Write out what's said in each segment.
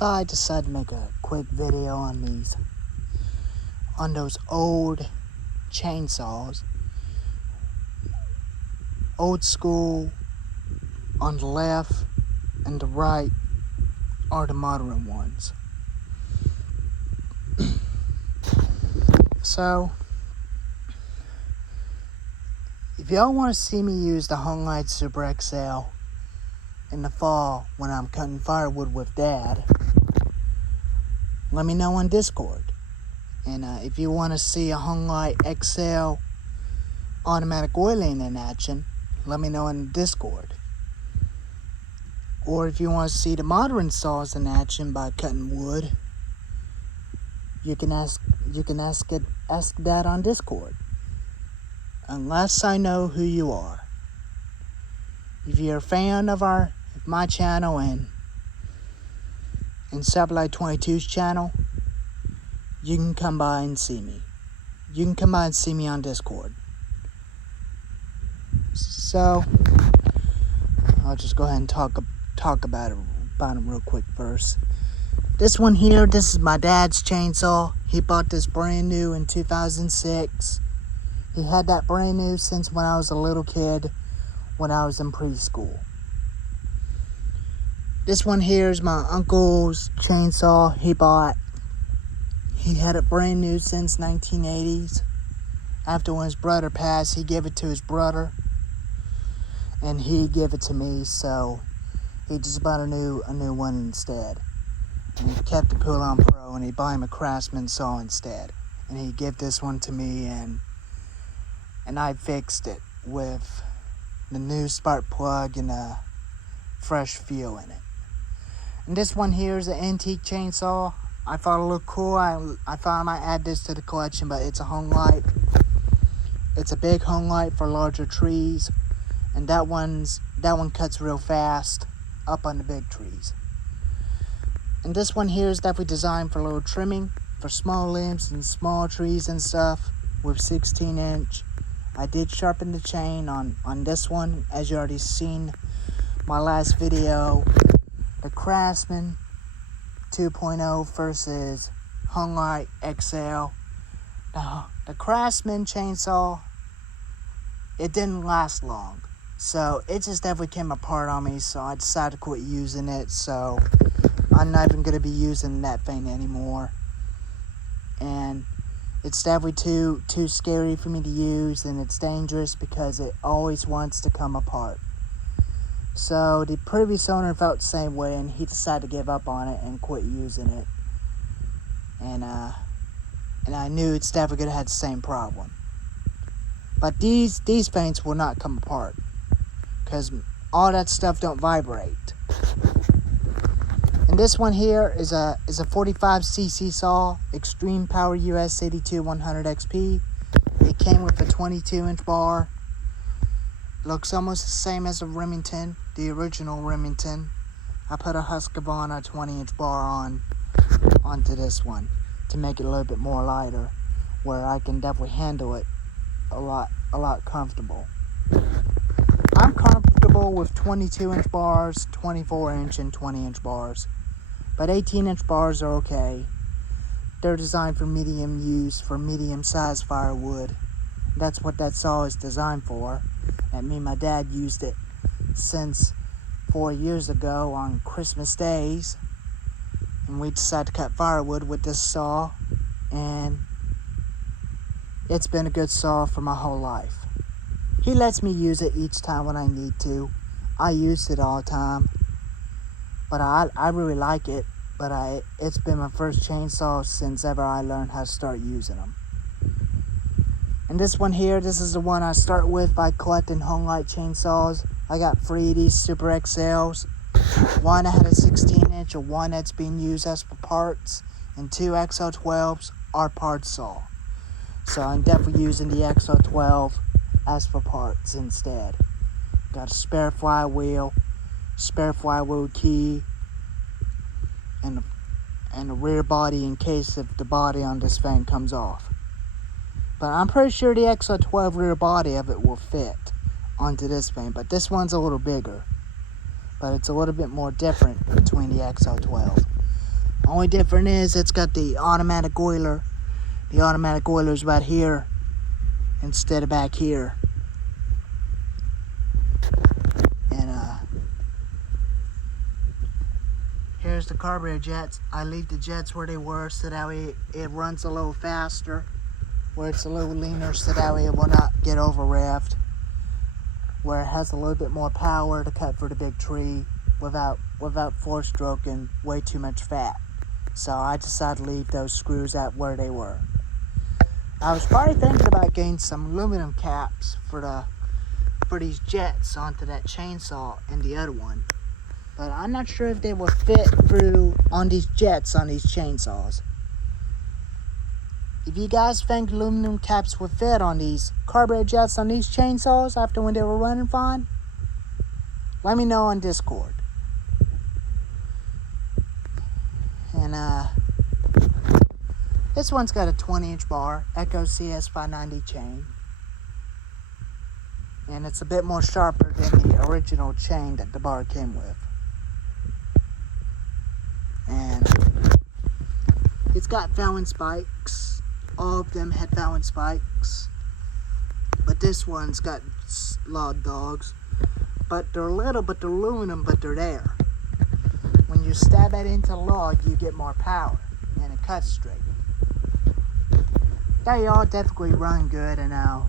I decide to make a quick video on those old chainsaws, old school on the left and the right are the modern ones. So, if y'all want to see me use the homelite Super XL in the fall when I'm cutting firewood with Dad, let me know on Discord. And if you want to see a homelite XL automatic oiling in action, let me know in Discord. Or if you want to see the modern saws in action by cutting wood, you can ask that on Discord. Unless I know who you are. If you're a fan of my channel and Satellite 22's channel, you can come by and see me. You can come by and see me on Discord. So, I'll just go ahead and talk about it real quick first. This one here, this is my dad's chainsaw. He bought this brand new in 2006. He had that brand new since when I was a little kid, when I was in preschool. This one here is my uncle's chainsaw he bought. He had it brand new since 1980s. After when his brother passed, he gave it to his brother. And he gave it to me, so he just bought a new one instead. And he kept the Pull-On Pro, and he bought him a Craftsman saw instead. And he gave this one to me, and I fixed it with the new spark plug and a fresh feel in it. And this one here is an antique chainsaw. I thought it looked cool. I thought I might add this to the collection, but it's a homelite. It's a big homelite for larger trees, and that one cuts real fast up on the big trees. And this one here is definitely designed for a little trimming for small limbs and small trees and stuff with 16-inch. I did sharpen the chain on this one, as you already seen my last video. The Craftsman 2.0 versus homelite XL. The Craftsman chainsaw, it didn't last long. So it just definitely came apart on me, so I decided to quit using it. So I'm not even going to be using that thing anymore. And it's definitely too scary for me to use, and it's dangerous because it always wants to come apart. So the previous owner felt the same way, and he decided to give up on it and quit using it. And I knew it's definitely going to have the same problem. But these things will not come apart because all that stuff don't vibrate. And this one here is a 45cc saw, xtermepowerus 82-100 XP. It came with a 22-inch bar. Looks almost the same as a Remington, the original Remington. I put a husqavra 20-inch bar onto this one to make it a little bit more lighter, where I can definitely handle it a lot comfortable. I'm comfortable with 22-inch bars, 24-inch, and 20-inch bars. But 18-inch bars are okay. They're designed for medium use, for medium-sized firewood. That's what that saw is designed for. And me and my dad used it since 4 years ago on Christmas days. And we decided to cut firewood with this saw. And it's been a good saw for my whole life. He lets me use it each time when I need to. I use it all the time. But I really like it. But it's been my first chainsaw since ever I learned how to start using them. And this one here, this is the one I start with by collecting homelite chainsaws. I got 3 of these Super XLs. One that had a 16-inch, and one that's being used as for parts, and 2 XL12s are parts saw. So I'm definitely using the XL12 as for parts instead. Got a spare flywheel key, and a rear body in case if the body on this thing comes off. But I'm pretty sure the XL12 rear body of it will fit onto this thing, but this one's a little bigger. But it's a little bit more different between the XL12. Only difference is it's got the automatic oiler. The automatic oiler is right here instead of back here. And here's the carburetor jets. I leave the jets where they were so that way it runs a little faster, where it's a little leaner so that way it will not get over revved, where it has a little bit more power to cut for the big tree without four stroke and way too much fat. So I decided to leave those screws at where they were. I was probably thinking about getting some aluminum caps for these jets onto that chainsaw and the other one, but I'm not sure if they will fit through on these jets on these chainsaws. If you guys think aluminum caps would fit on these carburetor jets on these chainsaws after when they were running fine, let me know on Discord. And this one's got a 20-inch bar, Echo CS590 chain. And it's a bit more sharper than the original chain that the bar came with. And it's got Fallon spikes. All of them had Fallon spikes. But this one's got log dogs. But they're little, but they're aluminum, but they're there. When you stab it into the log, you get more power. And it cuts straight. They all definitely run good, and I'll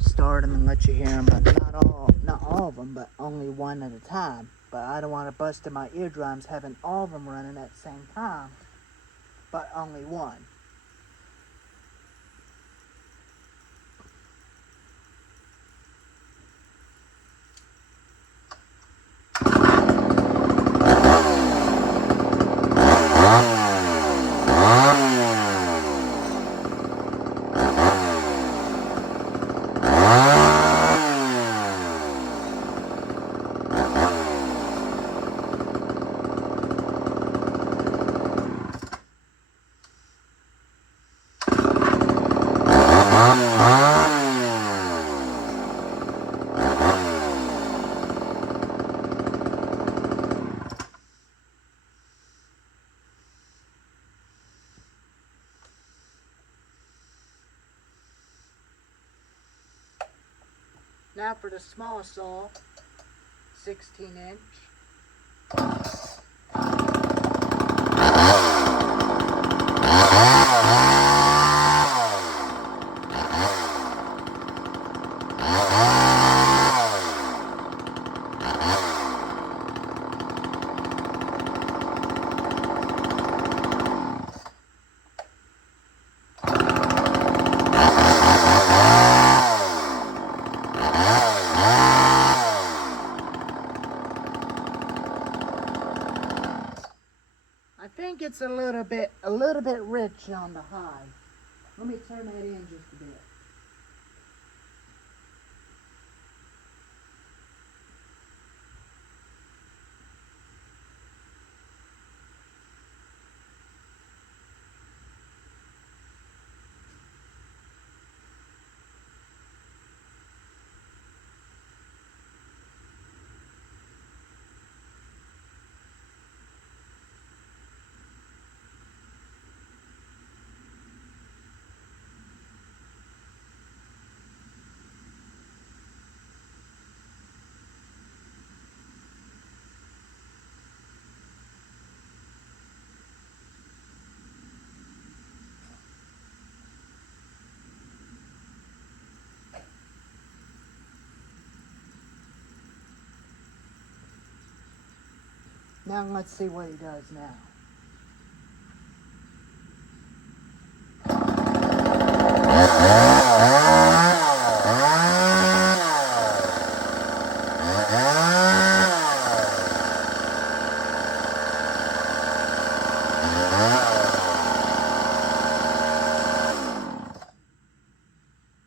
start them and let you hear them, but not all of them, but only one at a time. But I don't want to bust in my eardrums having all of them running at the same time, but only one. Now for the small saw, 16-inch. I think it's a little bit rich on the high. Let me turn that in just a bit. Now let's see what he does now.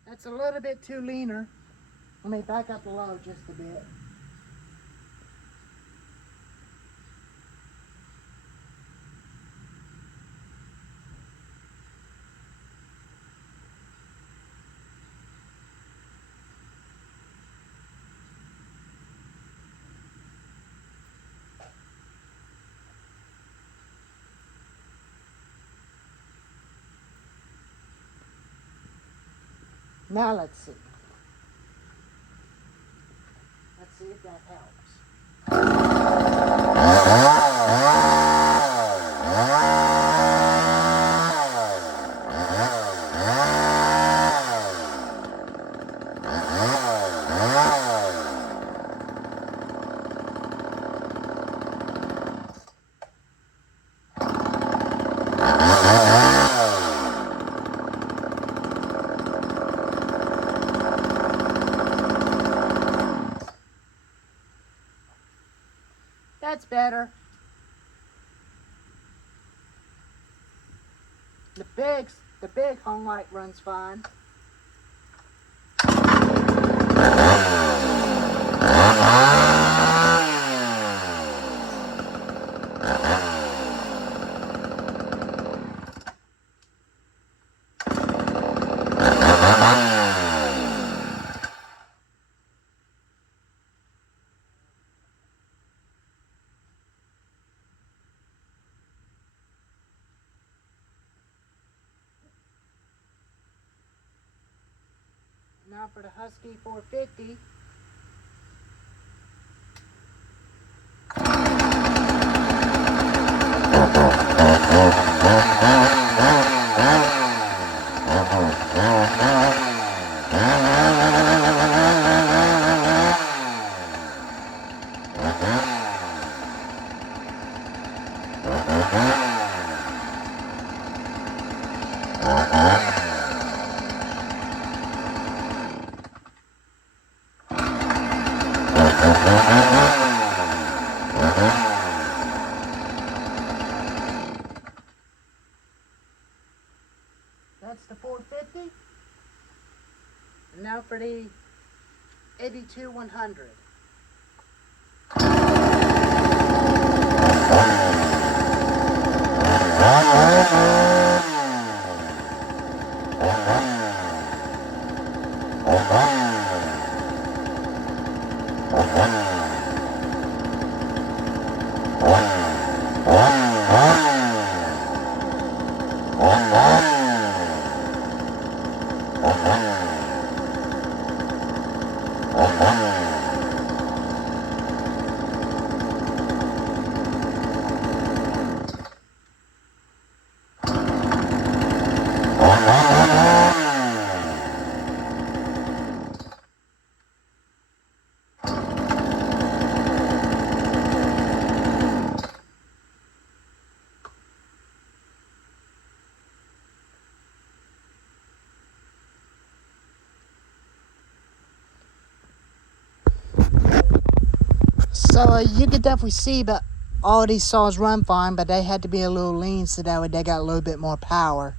That's a little bit too leaner. Let me back up the load just a bit. Now let's see. Let's see if that helps. That's better. The big homelite runs fine. Now for the Husky 450. That's the 450. And now for the 82-100. So you could definitely see, but all these saws run fine, but they had to be a little lean so that way they got a little bit more power,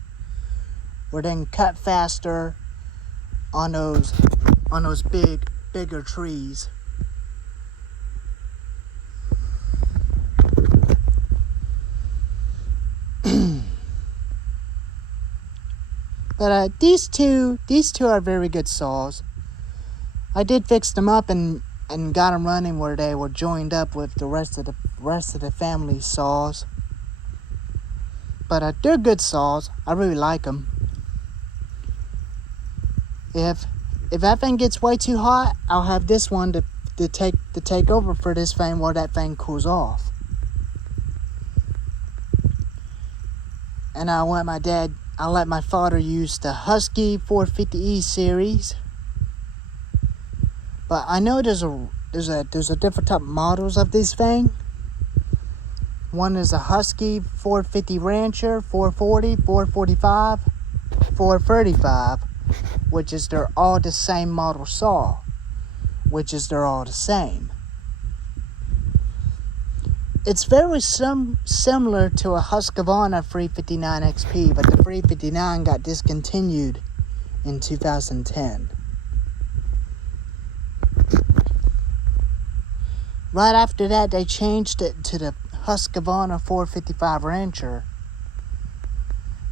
where they can cut faster on those bigger trees. But these two are very good saws. I did fix them up and got them running where they were joined up with the rest of the family saws. But they're good saws. I really like them. If that thing gets way too hot, I'll have this one to take over for this thing while that thing cools off. And I'll let my father use the Husky 450E series. But I know there's a different type of models of this thing. One is a Husky 450 Rancher, 440, 445, 435, which is they're all the same model saw, which is they're all the same. It's very similar to a Husqvarna 359 XP, but the 359 got discontinued in 2010. Right after that, they changed it to the Husqvarna 455 Rancher,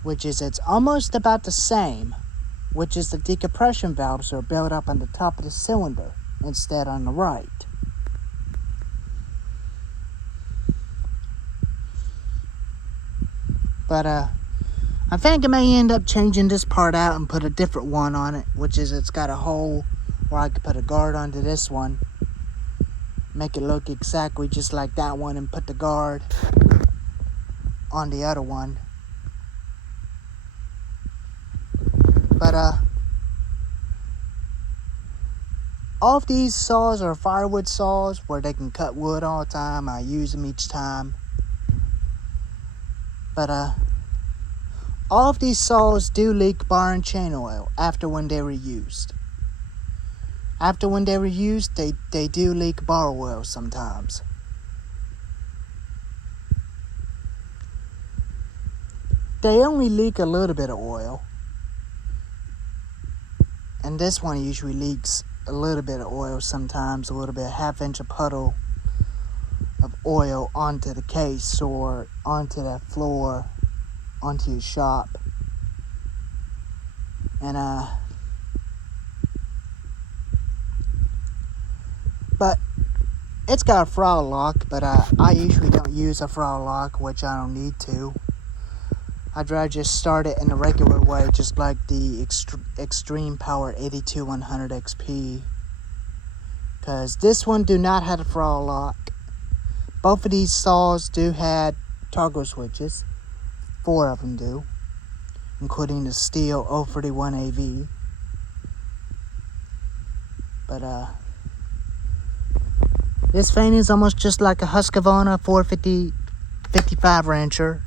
which is it's almost about the same, which is the decompression valves are built up on the top of the cylinder instead on the right. But I think I may end up changing this part out and put a different one on it, which is it's got a hole where I could put a guard onto this one. Make it look exactly just like that one and put the guard on the other one. But all of these saws are firewood saws where they can cut wood all the time. I use them each time. But all of these saws do leak bar and chain oil after when they were used. After when they were used, they do leak bar oil sometimes. They only leak a little bit of oil. And this one usually leaks a little bit of oil sometimes, a little bit, half-inch of puddle of oil onto the case or onto the floor, onto your shop. And but it's got a throttle lock, but I usually don't use a throttle lock, which I don't need to. I'd rather just start it in the regular way, just like the Extreme Power 82100 XP. Because this one do not have a throttle lock. Both of these saws do have toggle switches. 4 of them do, including the Stihl 031AV. But this thing is almost just like a Husqvarna 455 Rancher,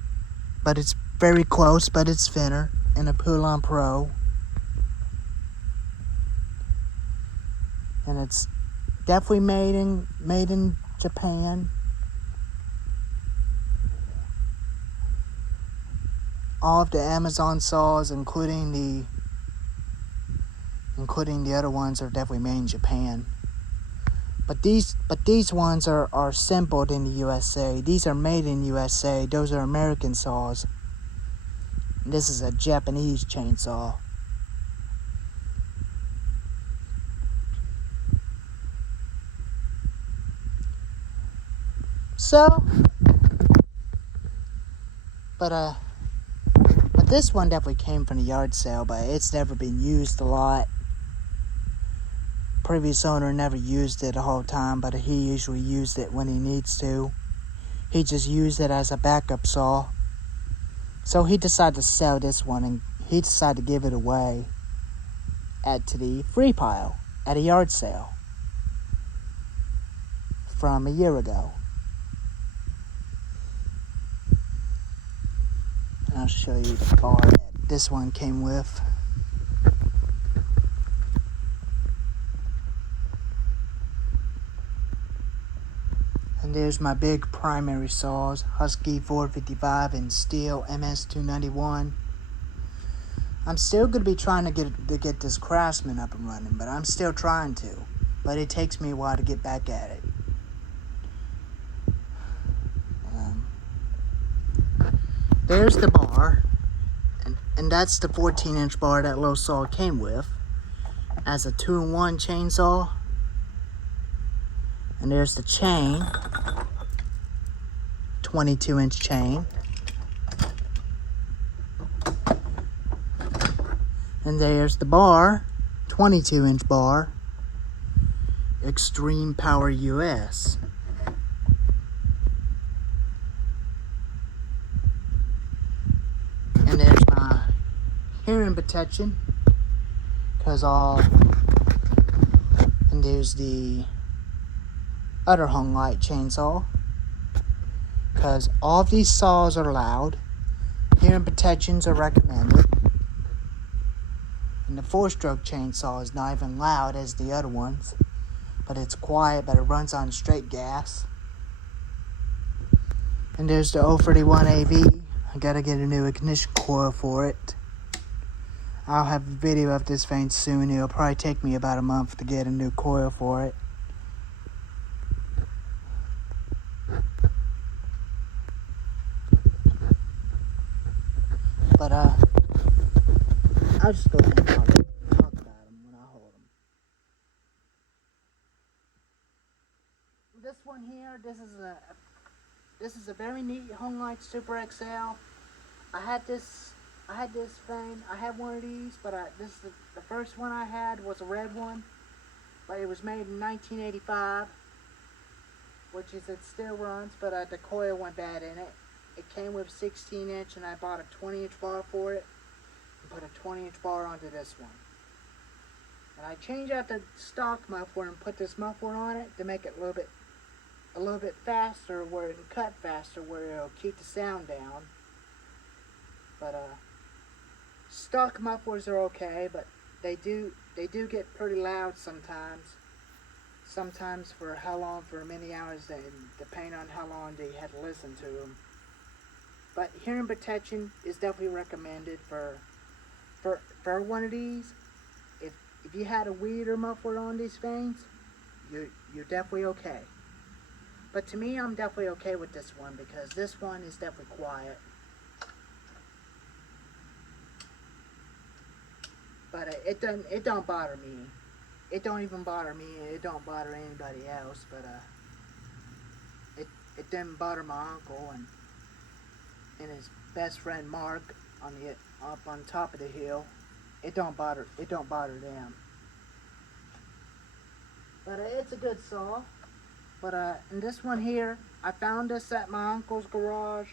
but it's very close, but it's thinner, and a Poulan Pro. And it's definitely made in Japan. All of the Amazon saws, including the other ones, are definitely made in Japan. But these ones are assembled in the USA. These are made in USA. Those are American saws. This is a Japanese chainsaw. So, but this one definitely came from the yard sale, but it's never been used a lot. Previous owner never used it the whole time, but he usually used it when he needs to. He just used it as a backup saw. So he decided to sell this one, and he decided to give it away to the free pile at a yard sale from a year ago. And I'll show you the bar that this one came with. And there's my big primary saws, Husky 455 and Stihl MS291. I'm still going to be trying to get this Craftsman up and running, but I'm still trying to. But it takes me a while to get back at it. There's the bar, and that's the 14-inch bar that little saw came with, as a 2-in-1 chainsaw. And there's the chain, 22-inch chain. And there's the bar, 22-inch bar, Extreme Power US. And there's my hearing protection, and there's the other homelite chainsaw, because all of these saws are loud. Hearing protections are recommended. And the 4-stroke chainsaw is not even loud as the other ones, but it's quiet, but it runs on straight gas. And there's the 031AV. I gotta get a new ignition coil for it. I'll have a video of this thing soon. It'll probably take me about a month to get a new coil for it. But I'll just go ahead and talk about them when I hold them. This one here, this is a very neat homelite Super XL. I had this I had this thing. I had one of these, but the first one I had was a red one, but it was made in 1985, which is it still runs, but the coil went bad in it. It came with 16 inch, and I bought a 20-inch bar for it, and put a 20-inch bar onto this one. And I changed out the stock muffler and put this muffler on it to make it a little bit faster, where it can cut faster, where it'll keep the sound down. But stock mufflers are okay, but they do get pretty loud sometimes. Sometimes for how long, for many hours, depending on how long they had to listen to them. But hearing protection is definitely recommended for one of these. If you had a weeder muffler on these things, you're definitely okay. But to me, I'm definitely okay with this one because this one is definitely quiet. But it don't bother me. It don't even bother me. It don't bother anybody else. But it didn't bother my uncle and his best friend Mark up on top of the hill. It don't bother them. But it's a good saw. But and this one here, I found this at my uncle's garage.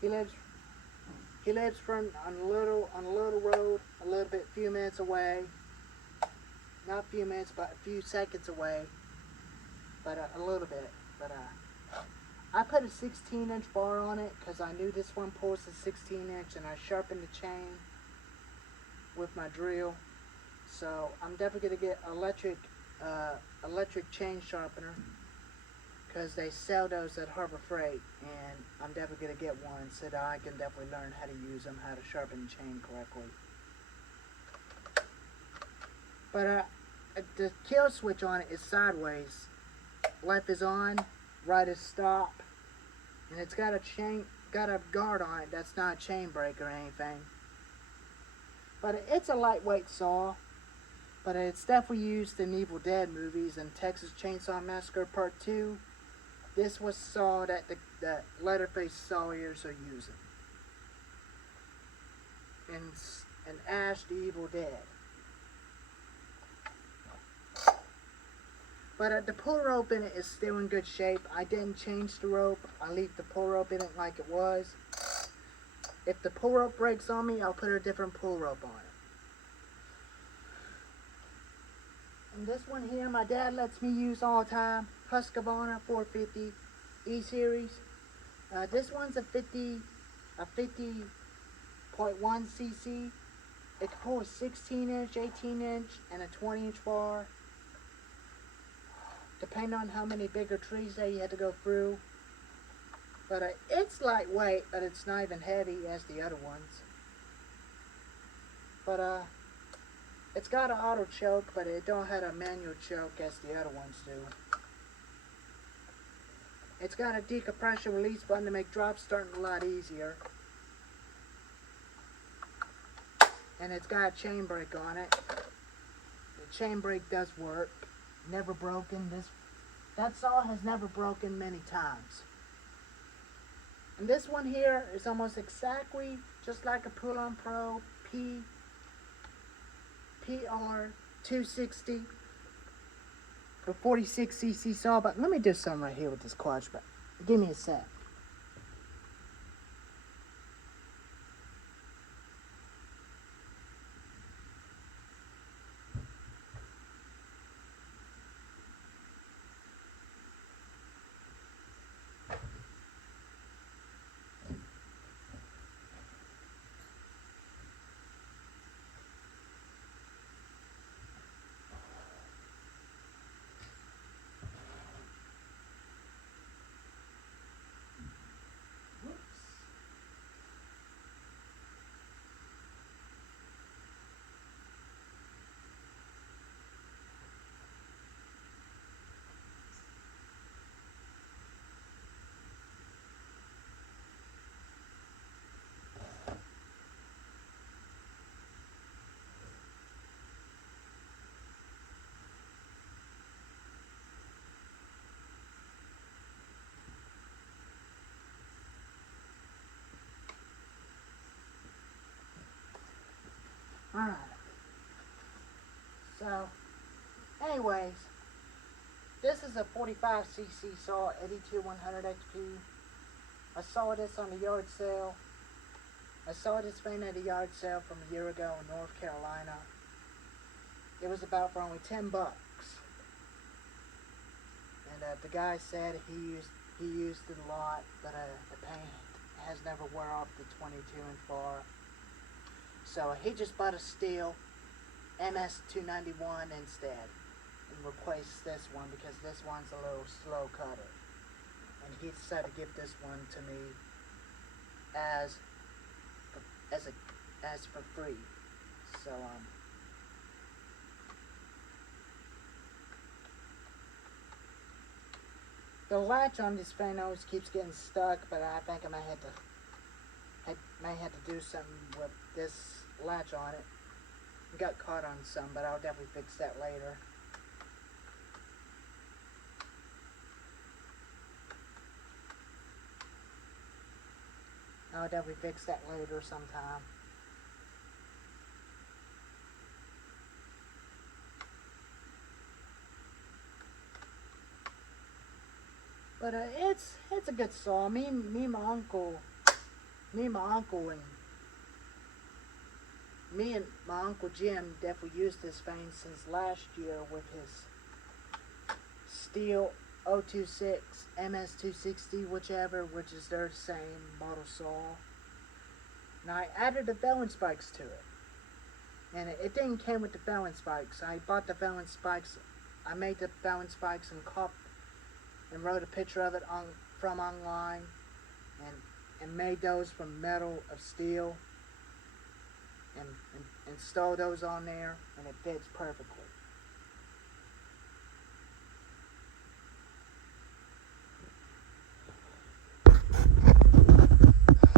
He lives on a little road, few minutes away. Not a few minutes, but a few seconds away. But a little bit. But I put a 16-inch bar on it because I knew this one pulls a 16-inch, and I sharpened the chain with my drill. So I'm definitely gonna get electric chain sharpener because they sell those at Harbor Freight, and I'm definitely gonna get one so that I can definitely learn how to use them, how to sharpen the chain correctly. But the kill switch on it is sideways. Left is on, right is stop, and it's got a guard on it that's not a chain break or anything. But it's a lightweight saw, but it's definitely used in Evil Dead movies and Texas Chainsaw Massacre Part 2. This was the saw that the Leatherface sawyers are using. And Ash the Evil Dead. But the pull rope in it is still in good shape. I didn't change the rope. I leave the pull rope in it like it was. If the pull rope breaks on me, I'll put a different pull rope on it. And this one here, my dad lets me use all the time. Husqavra 450 E-Series. This one's a 50.1 cc. It can pull a 16-inch, 18-inch, and a 20-inch bar, depending on how many bigger trees that you had to go through. But it's lightweight, but it's not even heavy as the other ones. But it's got an auto choke, but it don't have a manual choke as the other ones do. It's got a decompression release button to make drop starting a lot easier. And it's got a chain brake on it. The chain brake does work. Never broken. That saw has never broken many times. And this one here is almost exactly just like a Pull-On Pro PR 260, the 46cc saw. But let me do something right here with this clutch. But give me a sec. So, anyways, this is a 45cc saw, 82-100 XP. I saw this on the yard sale. I saw this thing at a yard sale from a year ago in North Carolina. It was about for only $10. And the guy said he used it a lot, but the paint has never wore off the 22-inch bar. So he just bought a stihl MS-291 instead and replaced this one because this one's a little slow cutter. And he decided to give this one to me as for free. So the latch on this thing always keeps getting stuck, but I think I may have to do something with this latch on it. It got caught on some, but I'll definitely fix that later. I'll definitely fix that later sometime. But it's a good saw. Me and my uncle Jim definitely used this thing since last year with his stihl 026 MS-260, whichever, which is their same model saw. And I added the felon spikes to it. And it didn't come with the felon spikes. I bought the felon spikes. I made the felon spikes and wrote a picture of it from online and made those from metal of steel and installed those on there, and it fits perfectly.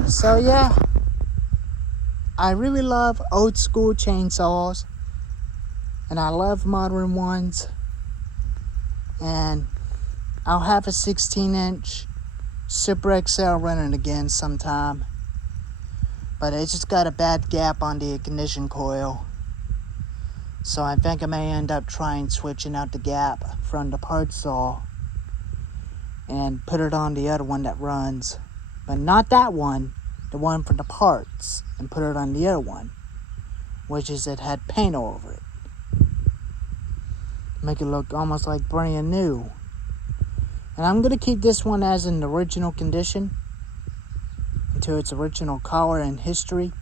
So yeah, I really love old school chainsaws, and I love modern ones, and I'll have a 16-inch Super XL running again sometime, but it just got a bad gap on the ignition coil, so I think I may end up switching out the gap from the part saw and put it on the other one that runs, but not that one, the one for the parts, and put it on the other one, which is it had paint all over it. Make it look almost like brand new. And I'm going to keep this one as in the original condition until its original color and history.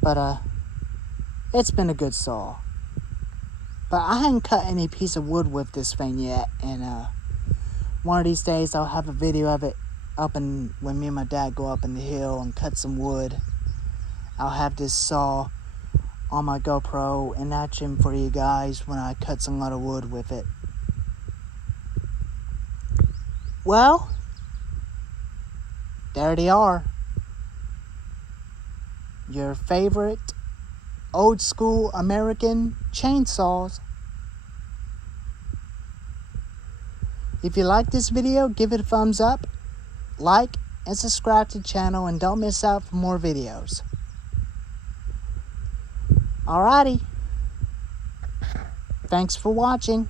But it's been a good saw. But I hadn't cut any piece of wood with this thing yet, and one of these days I'll have a video of it when me and my dad go up in the hill and cut some wood. I'll have this saw on my GoPro in action for you guys when I cut some lot of wood with it. Well, there they are. Your favorite old school American chainsaws. If you like this video, give it a thumbs up, like, and subscribe to the channel, and don't miss out for more videos. Alrighty. Thanks for watching.